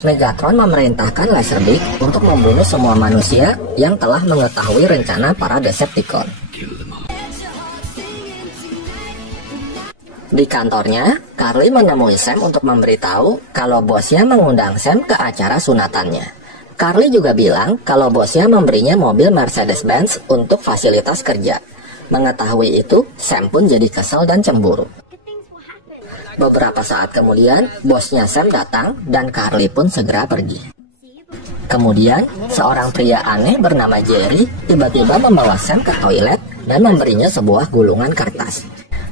Megatron memerintahkan Laserbeak untuk membunuh semua manusia yang telah mengetahui rencana para Decepticon. Di kantornya, Carly menemui Sam untuk memberitahu kalau bosnya mengundang Sam ke acara sunatannya. Carly juga bilang kalau bosnya memberinya mobil Mercedes-Benz untuk fasilitas kerja. Mengetahui itu, Sam pun jadi kesal dan cemburu. Beberapa saat kemudian, bosnya Sam datang dan Carly pun segera pergi. Kemudian, seorang pria aneh bernama Jerry tiba-tiba membawa Sam ke toilet dan memberinya sebuah gulungan kertas.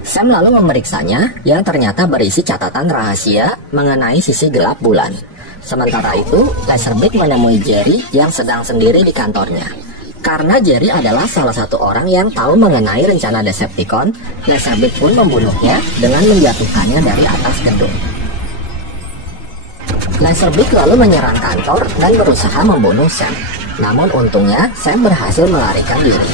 Sam lalu memeriksanya yang ternyata berisi catatan rahasia mengenai sisi gelap bulan. Sementara itu, Laserbeak menemui Jerry yang sedang sendiri di kantornya. Karena Jerry adalah salah satu orang yang tahu mengenai rencana Decepticon, Laserbeak pun membunuhnya dengan menjatuhkannya dari atas gedung. Laserbeak lalu menyerang kantor dan berusaha membunuh Sam. Namun untungnya, Sam berhasil melarikan diri.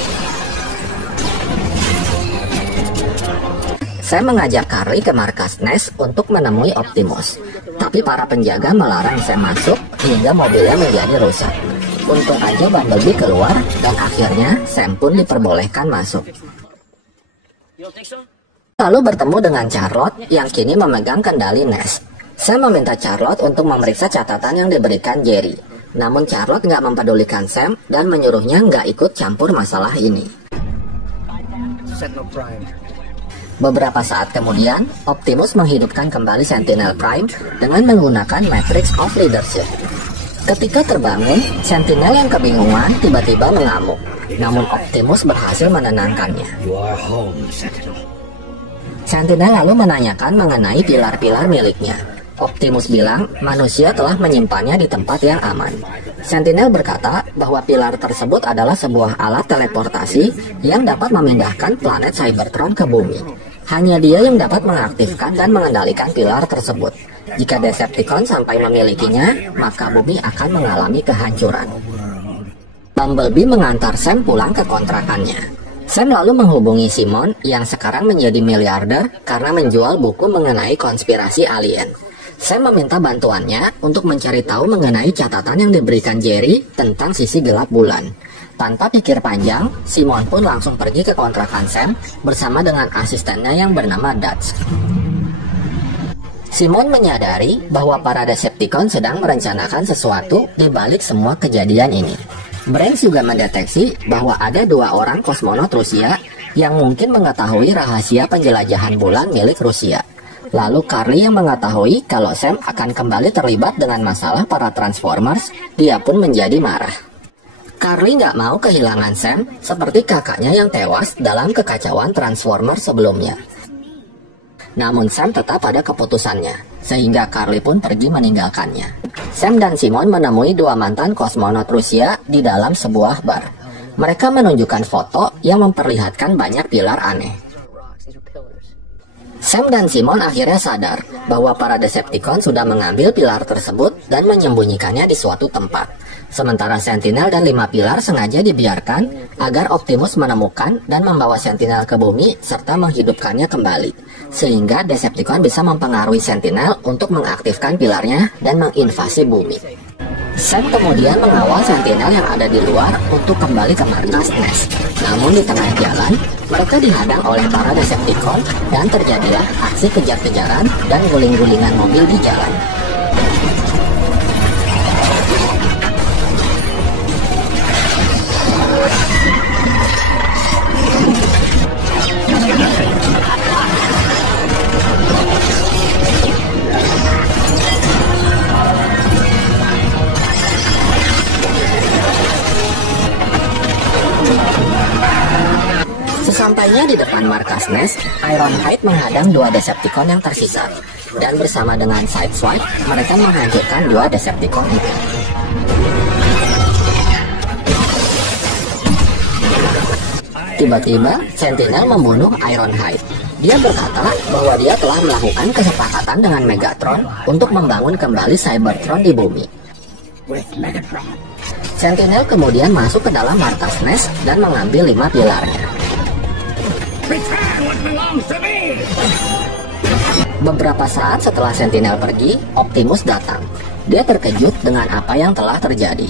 Sam mengajak Carly ke markas Nest untuk menemui Optimus. Tapi para penjaga melarang Sam masuk hingga mobilnya menjadi rusak. Untung aja Bumblebee keluar dan akhirnya Sam pun diperbolehkan masuk. Lalu bertemu dengan Charlotte yang kini memegang kendali Nest. Sam meminta Charlotte untuk memeriksa catatan yang diberikan Jerry. Namun Charlotte nggak mempedulikan Sam dan menyuruhnya nggak ikut campur masalah ini. Beberapa saat kemudian, Optimus menghidupkan kembali Sentinel Prime dengan menggunakan Matrix of Leadership. Ketika terbangun, Sentinel yang kebingungan tiba-tiba mengamuk. Namun Optimus berhasil menenangkannya. Sentinel lalu menanyakan mengenai pilar-pilar miliknya. Optimus bilang manusia telah menyimpannya di tempat yang aman. Sentinel berkata bahwa pilar tersebut adalah sebuah alat teleportasi yang dapat memindahkan planet Cybertron ke bumi. Hanya dia yang dapat mengaktifkan dan mengendalikan pilar tersebut. Jika Decepticon sampai memilikinya, maka bumi akan mengalami kehancuran. Bumblebee mengantar Sam pulang ke kontrakannya. Sam lalu menghubungi Simon yang sekarang menjadi miliarder karena menjual buku mengenai konspirasi alien. Sam meminta bantuannya untuk mencari tahu mengenai catatan yang diberikan Jerry tentang sisi gelap bulan. Tanpa pikir panjang, Simon pun langsung pergi ke kontrakan Sam bersama dengan asistennya yang bernama Dutch. Simon menyadari bahwa para Decepticon sedang merencanakan sesuatu di balik semua kejadian ini. Brains juga mendeteksi bahwa ada 2 orang kosmonot Rusia yang mungkin mengetahui rahasia penjelajahan bulan milik Rusia. Lalu Carly yang mengetahui kalau Sam akan kembali terlibat dengan masalah para Transformers, dia pun menjadi marah. Carly nggak mau kehilangan Sam seperti kakaknya yang tewas dalam kekacauan Transformers sebelumnya. Namun Sam tetap pada keputusannya, sehingga Carly pun pergi meninggalkannya. Sam dan Simon menemui 2 mantan kosmonot Rusia di dalam sebuah bar. Mereka menunjukkan foto yang memperlihatkan banyak pilar aneh. Sam dan Simon akhirnya sadar bahwa para Decepticon sudah mengambil pilar tersebut dan menyembunyikannya di suatu tempat. Sementara Sentinel dan 5 pilar sengaja dibiarkan agar Optimus menemukan dan membawa Sentinel ke bumi serta menghidupkannya kembali. Sehingga Decepticon bisa mempengaruhi Sentinel untuk mengaktifkan pilarnya dan menginvasi bumi. Sam kemudian mengawal Sentinel yang ada di luar untuk kembali ke markas Nest. Namun di tengah jalan, mereka dihadang oleh para Decepticon dan terjadilah aksi kejar-kejaran dan guling-gulingan mobil di jalan. Sesampainya di depan markas Nest, Ironhide menghadang 2 Decepticon yang tersisa. Dan bersama dengan Sideswipe, mereka menghancurkan 2 Decepticon itu. Tiba-tiba, Sentinel membunuh Ironhide. Dia berkata bahwa dia telah melakukan kesepakatan dengan Megatron untuk membangun kembali Cybertron di bumi. Sentinel kemudian masuk ke dalam markas Nest dan mengambil 5 pilarnya. Beberapa saat setelah Sentinel pergi, Optimus datang. Dia terkejut dengan apa yang telah terjadi.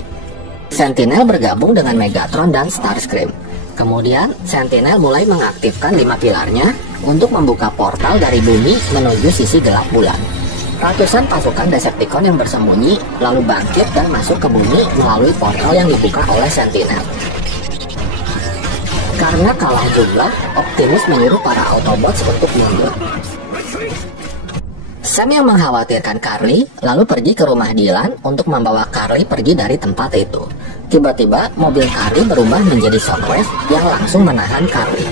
Sentinel bergabung dengan Megatron dan Starscream. Kemudian, Sentinel mulai mengaktifkan 5 pilarnya untuk membuka portal dari bumi menuju sisi gelap bulan. Ratusan pasukan Decepticon yang bersembunyi lalu bangkit dan masuk ke bumi melalui portal yang dibuka oleh Sentinel. Karena kalah jumlah, Optimus menyuruh para Autobots untuk mundur. Sam yang mengkhawatirkan Carly lalu pergi ke rumah Dylan untuk membawa Carly pergi dari tempat itu. Tiba-tiba mobil Carly berubah menjadi Soundwave yang langsung menahan Carly.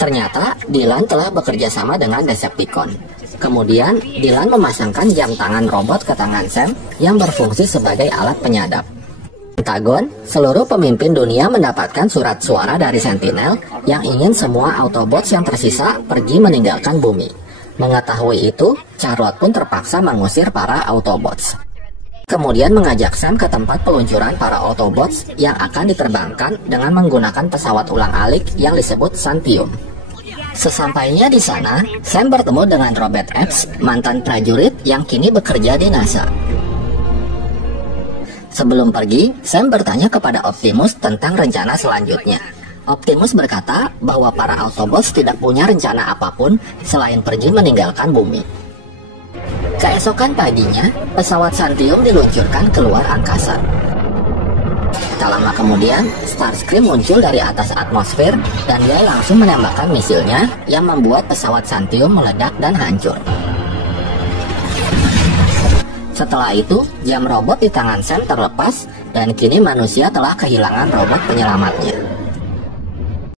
Ternyata Dylan telah bekerja sama dengan Decepticon. Kemudian Dylan memasangkan jam tangan robot ke tangan Sam yang berfungsi sebagai alat penyadap. Pentagon, seluruh pemimpin dunia mendapatkan surat suara dari Sentinel yang ingin semua Autobots yang tersisa pergi meninggalkan bumi. Mengetahui itu, Charlotte pun terpaksa mengusir para Autobots. Kemudian mengajak Sam ke tempat peluncuran para Autobots yang akan diterbangkan dengan menggunakan pesawat ulang-alik yang disebut Santium. Sesampainya di sana, Sam bertemu dengan Robert Epps, mantan prajurit yang kini bekerja di NASA. Sebelum pergi, Sam bertanya kepada Optimus tentang rencana selanjutnya. Optimus berkata bahwa para Autobots tidak punya rencana apapun selain pergi meninggalkan bumi. Keesokan paginya, pesawat Santium diluncurkan keluar angkasa. Tak lama kemudian, Starscream muncul dari atas atmosfer dan dia langsung menembakkan misilnya yang membuat pesawat Santium meledak dan hancur. Setelah itu, jam robot di tangan Sam terlepas dan kini manusia telah kehilangan robot penyelamatnya.